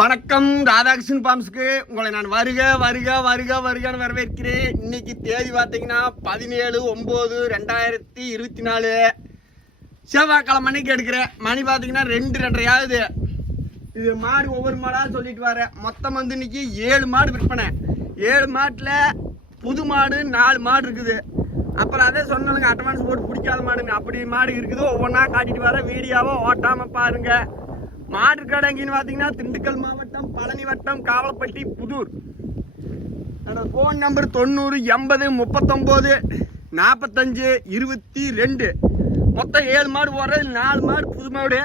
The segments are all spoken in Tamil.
வணக்கம் ராதாகிருஷ்ணன் பாம்ஸுக்கு உங்களை நான் வருக வருக வருக வருகன்னு வரவேற்கிறேன். இன்னைக்கு தேதி பார்த்தீங்கன்னா பதினேழு ஒம்பது ரெண்டாயிரத்தி இருபத்தி நாலு. செவ்வாய்க்கிழமை மணிக்கு எடுக்கிறேன். மணி பார்த்தீங்கன்னா ரெண்டு ரெண்டரையாவது இது மாடு ஒவ்வொரு மாடாக சொல்லிட்டு வரேன் மொத்தம் வந்து இன்னைக்கு ஏழு மாடு விற்பனை. ஏழு மாட்டில் புது மாடு நாலு மாடு இருக்குது. அப்புறம் அதே சொன்னாலுங்க அட்வான்ஸ் போட்டு பிடிக்காத மாடுங்க. அப்படி மாடு இருக்குது. ஒவ்வொன்றா காட்டிட்டு வரேன் வீடியோவை ஓட்டாமல் பாருங்கள் மாடு கடைங்கன்னு பார்த்தீங்கன்னா திண்டுக்கல் மாவட்டம் பழனி வட்டம் காவலப்பட்டி புதூர். என்னோட ஃபோன் நம்பர் தொண்ணூறு எண்பது முப்பத்தொம்போது நாற்பத்தஞ்சு இருபத்தி ரெண்டு. மொத்தம் ஏழு மாடு போடுறது நாலு மாடு புது மாடு.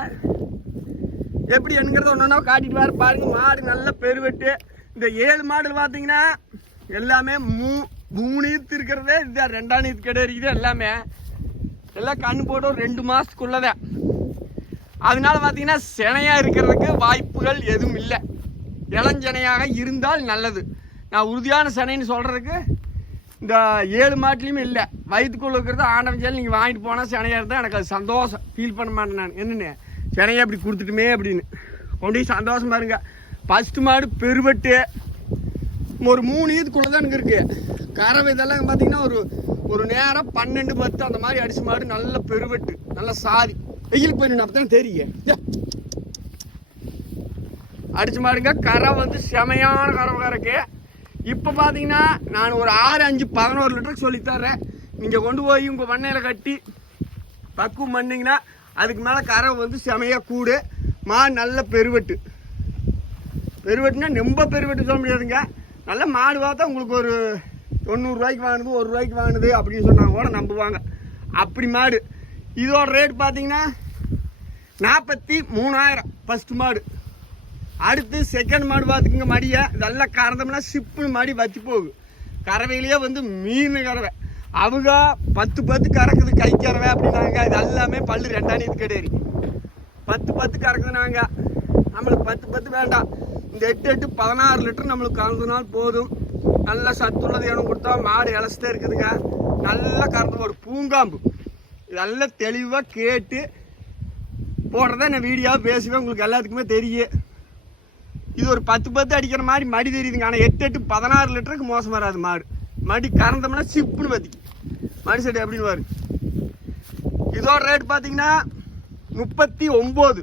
எப்படி என்கிறத ஒன்றா காட்டிட்டு வர பாருங்க. மாடு நல்ல பெருவெட்டு. இந்த ஏழு மாடு பார்த்தீங்கன்னா எல்லாமே மூ மூணு ஈத்து இருக்கிறதே இதுதான். ரெண்டாம் ஈத்து கிடையாது எல்லாமே. எல்லாம் கண்ணு போட்டு ஒரு ரெண்டு மாதத்துக்குள்ளதான் அதனால பார்த்தீங்கன்னா சினையாக இருக்கிறதுக்கு வாய்ப்புகள் எதுவும் இல்லை. இளஞ்சனையாக இருந்தால் நல்லது. நான் உறுதியான சினைன்னு சொல்கிறதுக்கு இந்த ஏழு மாட்டிலையுமே இல்லை. வயிற்றுக்குள்ள இருக்கிறது ஆண்டவன் செயல் நீங்கள் வாங்கிட்டு போனால் சினையாக இருந்தால் எனக்கு அது சந்தோஷம். ஃபீல் பண்ண மாட்டேன் நான். என்னென்ன சினையை அப்படி கொடுத்துட்டுமே அப்படின்னு. கொண்டு போய் சந்தோஷம் பாருங்க ஃபஸ்ட்டு மாடு பெருவெட்டு. ஒரு மூணு இதுக்குள்ளே தான் எனக்கு இருக்குது கறவை இதெல்லாம் பார்த்தீங்கன்னா ஒரு ஒரு நேரம் பன்னெண்டு பத்து அந்த மாதிரி அடிச்சு மாடு நல்ல பெருவெட்டு நல்ல சாதி. வெயில் போயிடணும் அப்போ தான் தெரியும் அடிச்சு மாடுங்க கரை வந்து செமையான கறவை கறக்கு இப்போ பார்த்தீங்கன்னா நான் ஒரு ஆறு அஞ்சு பதினோரு லிட்டருக்கு சொல்லித்தர்றேன் நீங்கள் கொண்டு போய் உங்கள் பண்ணையில் கட்டி பக்குவம் பண்ணிங்கன்னா அதுக்கு மேலே கறவை வந்து செமையாக கூடு. மாடு நல்ல பெருவெட்டு. பெருவெட்டுனா ரொம்ப பெருவெட்டு சொல்ல முடியாதுங்க. நல்ல மாடு பார்த்தா உங்களுக்கு ஒரு தொண்ணூறுரூவாய்க்கு வாங்கினது ஒரு ரூபாய்க்கு வாங்கினது அப்படின்னு சொன்னாங்க கூட நம்புவாங்க. அப்படி மாடு. இதோட ரேட் பார்த்தீங்கன்னா நாற்பத்தி மூணாயிரம். ஃபஸ்ட்டு மாடு. அடுத்து செகண்ட் மாடு பார்த்துக்குங்க மடியை. இதெல்லாம் கறந்தோம்னா சிப்புன்னு மடி வத்தி போகுது. கறவையிலேயே வந்து மீன் கறவை. அவங்க பத்து பத்து கறக்குது கை கறவை அப்படின்னாங்க. இது எல்லாமே பல்லு ரெண்டாயிரத்து கிடையாது பத்து பத்து கறக்குதுனாங்க. நம்மளுக்கு பத்து பத்து வேண்டாம். இந்த எட்டு எட்டு பதினாறு லிட்டர் நம்மளுக்கு கறந்துனால் போதும். நல்லா சத்துள்ளது இடம் கொடுத்தா மாடு இலசிட்டே இருக்குதுங்க. நல்லா கறந்து போடும் பூங்காம்பு. நல்ல தெளிவாக கேட்டு போடுறத நான் வீடியோவாக பேசுவேன். உங்களுக்கு எல்லாத்துக்குமே தெரியும். இது ஒரு பத்து பத்து அடிக்கிற மாதிரி மடி தெரியுதுங்க. ஆனால் எட்டு எட்டு பதினாறு லிட்டருக்கு மோசம் வராது மாடு. மடி கறந்தோம்னா சிப்புன்னு பத்திக்கு மடி செடி அப்படின்னு வரும் இதோட ரேட் பார்த்தீங்கன்னா முப்பத்தி ஒம்பது.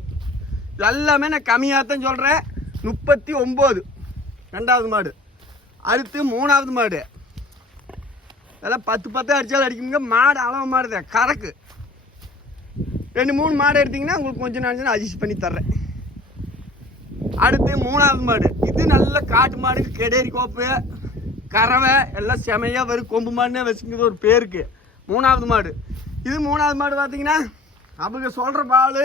எல்லாமே நான் கம்மியாக தான் சொல்கிறேன் முப்பத்தி ஒம்பது. ரெண்டாவது மாடு. அடுத்து மூணாவது மாடு. அதெல்லாம் பத்து பத்து அடித்தாலும் அடிக்குங்க மாடு அளவு மாடு கறக்கு. ரெண்டு மூணு மாடு எடுத்திங்கன்னா உங்களுக்கு கொஞ்சம் நாள் அட்ஜஸ்ட் பண்ணி தர்றேன். அடுத்து மூணாவது மாடு. இது நல்ல காட்டு மாடுங்க கெடேரி கோப்பு கறவை எல்லாம் செமையாக வரும். கொம்பு மாடுனே வச்சுக்கிறது ஒரு பேருக்கு மூணாவது மாடு. இது மூணாவது மாடு பார்த்தீங்கன்னா அவங்க சொல்கிற பால்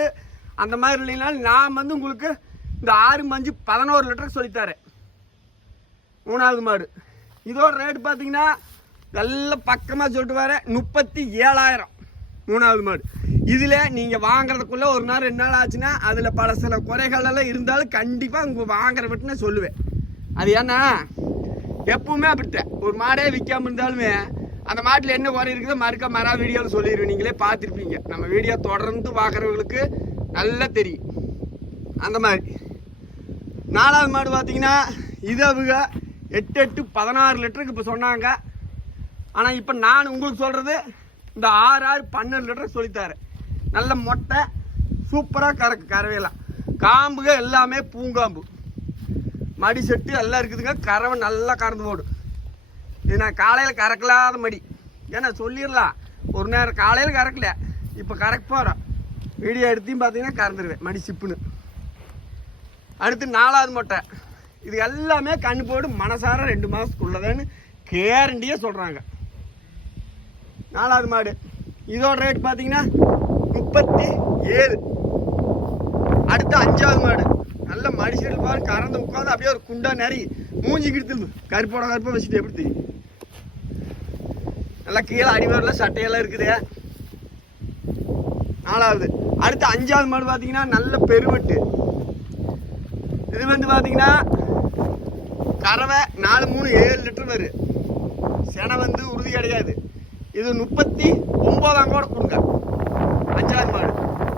அந்த மாதிரி இல்லைனாலும் நான் வந்து உங்களுக்கு இந்த ஆறு மஞ்சு பதினோரு லிட்டருக்கு சொல்லித்தரேன் மூணாவது மாடு. இதோட ரேட் பார்த்தீங்கன்னா நல்ல பக்கமாக சொல்லிட்டு வரேன் முப்பத்தி ஏழாயிரம். மூணாவது மாடு. இதில் நீங்கள் வாங்குறதுக்குள்ளே ஒரு நாள் ரெண்டு நாள் ஆச்சுன்னா அதில் பல சில குறைகள் எல்லாம் இருந்தாலும் கண்டிப்பாக உங்கள் வாங்குற விட்டு நான் சொல்லுவேன். அது ஏன்னா எப்பவுமே அப்படித்தான். ஒரு மாடே விற்காம இருந்தாலுமே அந்த மாட்டில் என்ன குறை இருக்குதோ மறுக்க மரா வீடியோவில் சொல்லிடுவேன். நீங்களே பார்த்துருப்பீங்க. நம்ம வீடியோ தொடர்ந்து பார்க்குறவங்களுக்கு நல்லா தெரியும். அந்த மாதிரி. நாலாவது மாடு பார்த்தீங்கன்னா இது அவங்க எட்டு எட்டு பதினாறு லிட்டருக்கு இப்போ சொன்னாங்க. ஆனால் இப்போ நான் உங்களுக்கு சொல்கிறது இந்த ஆறு ஆறு பன்னெண்டு லிட்டர் சொல்லித்தாரேன் நல்ல மொட்டை சூப்பராக கறக்கு கறவையெல்லாம். காம்புக எல்லாமே பூங்காம்பு. மடி செட்டு எல்லாம் இருக்குதுங்க. கறவை நல்லா கறந்து போடும் இது நான் காலையில் கறக்கலாத மடி. ஏன்னா சொல்லிடலாம். ஒரு நேரம் காலையில் கறக்கல. இப்போ கறக்க போகிறோம் வீடியோ எடுத்தையும் பார்த்தீங்கன்னா கறந்துடுவேன் மடி சிப்புன்னு. அடுத்து நாலாவது மொட்டை. இது எல்லாமே கண்ணு போடு. மனசார ரெண்டு மாதத்துக்குள்ளதான்னு கேரண்டியாக சொல்கிறாங்க நாலாவது மாடு. இதோட ரேட் பார்த்தீங்கன்னா முப்பத்தி ஏழு அடுத்து அஞ்சாவது மாடு. நல்ல மடிச்சிட்டு பாரு கறந்து உட்காந்து அப்படியே ஒரு குண்டா நிறைய மூஞ்சி கிடுத்துது கருப்போட கருப்பை வச்சுட்டு எப்படி தெரியும் நல்லா கீழே அடிவாரில் சட்டையெல்லாம் இருக்குது. நாலாவது. அடுத்து அஞ்சாவது மாடு பார்த்தீங்கன்னா நல்ல பெருவெட்டு. இது வந்து பார்த்தீங்கன்னா கறவை நாலு மூணு ஏழு லிட்டர் வரும். செனை வந்து உறுதி கிடையாது. இது முப்பத்தி ஒன்பதாம் கூட கொடுங்க. அஞ்சாவது மாடு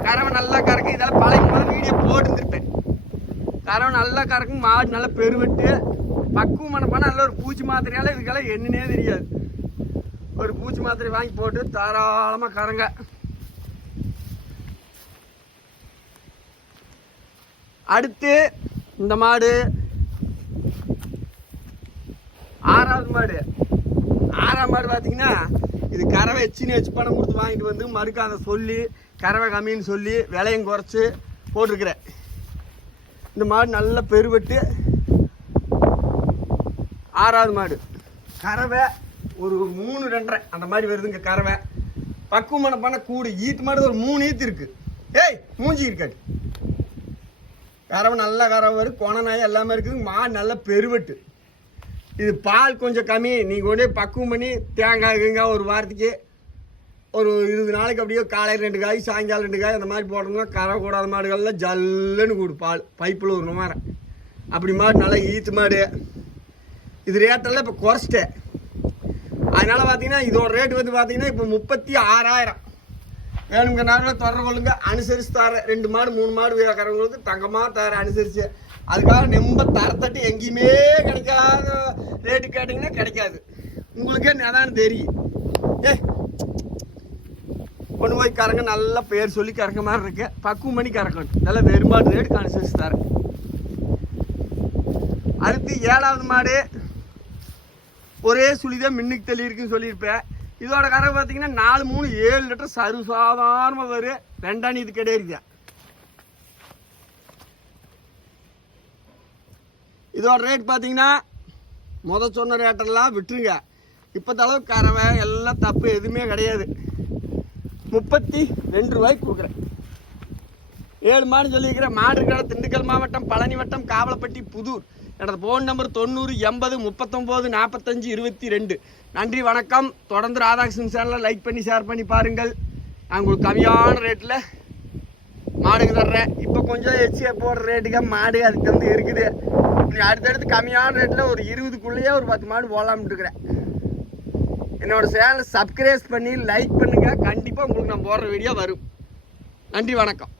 கறவை நல்லா கறக்கு இதெல்லாம் பழைய போது வீடியோ போட்டுருந்துருப்பேன். கறவை நல்லா கறக்கும். மாடு நல்லா பெருவெட்டு. பக்குவமான பண்ண நல்ல ஒரு பூச்சி மாத்திரையால் இதுக்கெல்லாம் என்னன்னே தெரியாது. ஒரு பூச்சி மாத்திரை வாங்கி போட்டு தாராளமாக கறங்க. அடுத்து இந்த மாடு. ஆறாவது மாடு. ஆறாம் மாடு பார்த்தீங்கன்னா இது கறவை எச்சின்னு வச்சு பணம் கொடுத்து வாங்கிட்டு வந்து மறுக்க அதை சொல்லி கறவை கம்மின்னு சொல்லி விலையும் குறைச்சி போட்டிருக்கிறேன். இந்த மாடு நல்ல பெருவெட்டு. ஆறாவது மாடு. கறவை ஒரு மூணு ரெண்டரை. அந்த மாதிரி வருதுங்க கறவை. பக்குவமான பண்ண கூடு. ஈத்து மாடு ஒரு மூணு ஈத்து இருக்கு. ஏய் மூஞ்சி இருக்காது. கறவை நல்ல கறவை வரும். கொண நாய் எல்லாமே இருக்குது. மாடு நல்ல பெருவெட்டு. இது பால் கொஞ்சம் கம்மி. நீங்கள் கொண்டே பக்குவம் பண்ணி தேங்காய் கீங்காய் ஒரு வாரத்துக்கு ஒரு இருபது நாளைக்கு அப்படியே காலையில் ரெண்டு காய் சாயங்காலம் ரெண்டு காய் அந்த மாதிரி போட்டோம்னா கரை கூடாத மாடுகள்லாம் ஜல்லுன்னு கூடு பால். பைப்பில் ஒரு மாதிரி அப்படி மாடு நல்லா ஈத்து மாடு. இது ரேட்டெல்லாம் இப்போ குறைச்சிட்டேன். அதனால் பார்த்தீங்கன்னா இதோட ரேட் வந்து பார்த்தீங்கன்னா இப்போ முப்பத்தி ஆறாயிரம். வேணுங்க நார்மலாக தொடர கொள்ளுங்க. அனுசரித்து தரேன் ரெண்டு மாடு மூணு மாடு வீரக்காரங்களுக்கு தங்கமாக தர அனுசரித்து அதுக்காக நெம்ப தரத்தட்டு எங்கேயுமே கிடைக்காத கேட்டிங்கன்னா கிடைக்காது. உங்களுக்கே நிதானம் தெரியும். ஏ கொண்டு போய் கறங்க நல்லா பேர் சொல்லி கறக்க மாதிரி இருக்கு. பக்குவம் பண்ணி கறக்கணும். நல்லா வெறுமாடு ரேட்டுக்கு அனுசரித்து தரேன். அடுத்து ஏழாவது மாடு. ஒரே சுழிதான் மின்னுக்கு தள்ளி இருக்குன்னு சொல்லியிருப்பேன். இதோட கறவை பார்த்தீங்கன்னா நாலு மூணு ஏழு லிட்டர் சர்வசாதாரணமாக வரும். ரெண்டாம் இது கிடையாது. இதோட ரேட் பார்த்தீங்கன்னா முத சொன்ன ரேட்டெல்லாம் விட்டுருங்க. இப்போ தளவு கறவை எல்லாம் தப்பு எதுவுமே கிடையாது. முப்பத்தி ரெண்டு ரூபாய்க்கு கொடுக்குறேன். ஏழு மாடு சொல்லியிருக்கிறேன். மாடு இருக்கிற திண்டுக்கல் மாவட்டம் பழனி வட்டம் காவலப்பட்டி புதூர். எனது ஃபோன் நம்பர் தொண்ணூறு எண்பது முப்பத்தொம்போது நாற்பத்தஞ்சு இருபத்தி ரெண்டு. நன்றி வணக்கம். தொடர்ந்து ராதாகிருஷ்ணன் சேனலை லைக் பண்ணி ஷேர் பண்ணி பாருங்கள். நான் உங்களுக்கு கம்மியான ரேட்டில் மாடுக்கு தர்றேன். இப்போ கொஞ்சம் எச்சியை போடுற ரேட்டுக்கு மாடு அதுக்கு வந்து இருக்குது. நீ அடுத்தடுத்து கம்மியான ரேட்டில் ஒரு இருபதுக்குள்ளேயே ஒரு பத்து மாடு போடலாம்னு இருக்கிறேன். என்னோட சேனலை சப்ஸ்கிரைப் பண்ணி லைக் பண்ணுங்கள் கண்டிப்பாக உங்களுக்கு நான் போடுற வீடியோ வரும். நன்றி வணக்கம்.